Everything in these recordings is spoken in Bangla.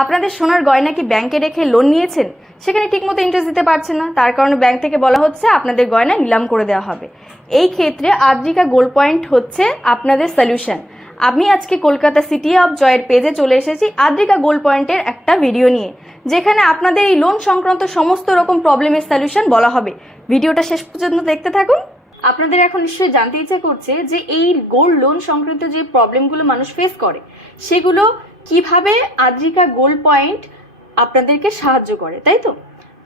আপনাদের সোনার গয়না কি ব্যাংকে রেখে লোন নিয়েছেন, সেখানে ঠিকমতো ইন্টারেস্ট দিতে পারছেন না, তার কারণে ব্যাংক থেকে বলা হচ্ছে আপনাদের গয়না নিলাম করে দেওয়া হবে। এই ক্ষেত্রে আদ্রিকা গোল্ড পয়েন্ট হচ্ছে আপনাদের সলিউশন। আমি আজকে কলকাতা সিটি অফ জয়ের পেজে চলে এসেছি আদ্রিকা গোল্ড পয়েন্টের একটা ভিডিও নিয়ে, যেখানে আপনাদের এই লোন সংক্রান্ত সমস্ত রকম প্রবলেমের সলিউশন বলা হবে। ভিডিওটা শেষ পর্যন্ত দেখতে থাকুন। আপনাদের এখন নিশ্চয়ই জানতে ইচ্ছে করছে যে এই গোল্ড লোন সংক্রান্ত যে প্রবলেমগুলো মানুষ ফেস করে সেগুলো কিভাবে আদ্রিকা গোল্ড পয়েন্ট আপনাদেরকে সাহায্য করে, তাই তো?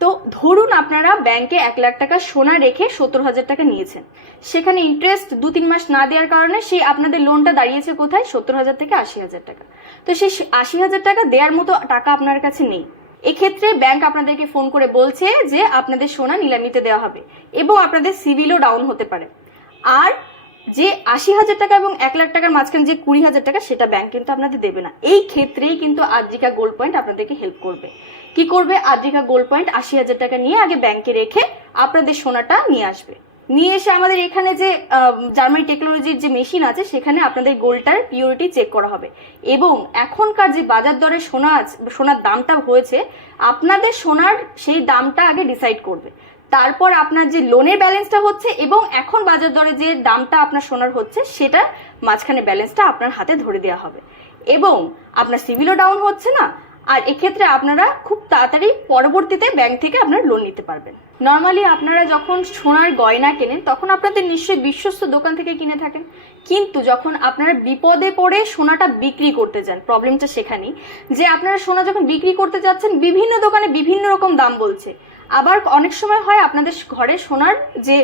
তো ধরুন আপনারা ব্যাংকে 1 লাখ টাকা সোনা রেখে 70,000 টাকা নিয়েছেন, সেখানে ইন্টারেস্ট 2-3 মাস না দেওয়ার কারণে সেই আপনাদের লোনটা দাঁড়িয়েছে কোথায়, 70,000 থেকে 80,000 টাকা। তো সেই 80,000 টাকা দেওয়ার মতো টাকা আপনার কাছে নেই। এক্ষেত্রে ব্যাংক আপনাদেরকে ফোন করে বলছে যে আপনাদের সোনা নিলামিতে দেওয়া হবে এবং আপনাদের সিভিলও ডাউন হতে পারে। আর যে 80,000 টাকা এবং 1 লাখ টাকার মাঝখানে যে 20,000 টাকা, সেটা ব্যাংক কিন্তু আপনাদের দেবে না। এই ক্ষেত্রেই কিন্তু আদ্রিকা গোল্ড পয়েন্ট আপনাদেরকে হেল্প করবে। কি করবে? আদ্রিকা গোল্ড পয়েন্ট 80,000 টাকা নিয়ে আগে ব্যাংকে রেখে আপনাদের সোনাটা নিয়ে আসবে। নিয়ে এসে আমাদের এখানে যে জার্মানি টেকনোলজির যে মেশিন আছে সেখানে আপনাদের গোল্ডটার পিউরিটি চেক করা হবে এবং এখনকার যে বাজার দরে সোনার দামটা হয়েছে, আপনাদের সোনার সেই দামটা আগে ডিসাইড করবে। তারপর আপনার যে লোনের ব্যালেন্সটা হচ্ছে এবং এখন বাজার দরে যে দামটা আপনার সোনার হচ্ছে, সেটা মাঝখানে ব্যালেন্সটা আপনার হাতে ধরে দেওয়া হবে এবং আপনার সিভিলও ডাউন হচ্ছে না। আর এক্ষেত্রে আপনারা খুব তাড়াতাড়ি পরবর্তীতে ব্যাংক থেকে আপনার লোন নিতে পারবেন। নর্মালি আপনারা যখন সোনার গয়না কেনেন তখন আপনাদের নিশ্চয়ই বিশ্বস্ত দোকান থেকে কিনে থাকেন, কিন্তু যখন আপনারা বিপদে পড়ে সোনাটা বিক্রি করতে যান, প্রবলেমটা সেখানেই যে আপনারা সোনা যখন বিক্রি করতে যাচ্ছেন বিভিন্ন দোকানে বিভিন্ন রকম দাম বলছে। আবার অনেক সময় হয় আপনাদের ঘরে সোনার যে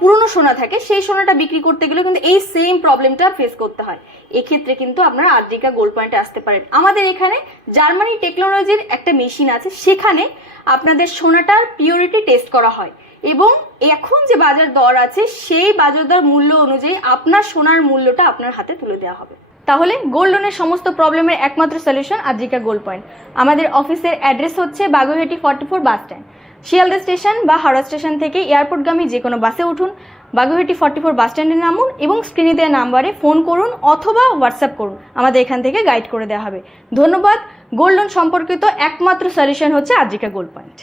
পুরনো সোনা থাকে সেই সোনাটা বিক্রি করতে গেলে কিন্তু এই সেম প্রবলেমটা ফেস করতে হয়। এক্ষেত্রে কিন্তু আপনারা আদ্রিকা গোল্ড পয়েন্টে আসতে পারেন। আমাদের এখানে জার্মানি টেকনোলজির একটা মেশিন আছে, সেখানে আপনাদের সোনাটার পিউরিটি টেস্ট করা হয় এবং এখন যে বাজার দর আছে সেই বাজার দর মূল্য অনুযায়ী আপনার সোনার মূল্যটা আপনার হাতে তুলে দেওয়া হবে। তাহলে গোল্ড লোনের সমস্ত প্রবলেমের একমাত্র সলিউশন আদ্রিকা গোল্ড পয়েন্ট। আমাদের অফিসের অ্যাড্রেস হচ্ছে Baguiati 44 bus stand. Sealdah station বা হাওড়া স্টেশন থেকে এয়ারপোর্টগামী যে কোনো বাসে উঠুন, বাগুইহাটি 44 বাস স্ট্যান্ডে নামুন এবং স্ক্রিনে দেওয়া নাম্বারে ফোন করুন অথবা হোয়াটসঅ্যাপ করুন, আমাদের এখান থেকে গাইড করে দেওয়া হবে। ধন্যবাদ। গোল্ড লোন সম্পর্কিত একমাত্র সলিউশন হচ্ছে আদ্রিকা গোল্ড পয়েন্ট।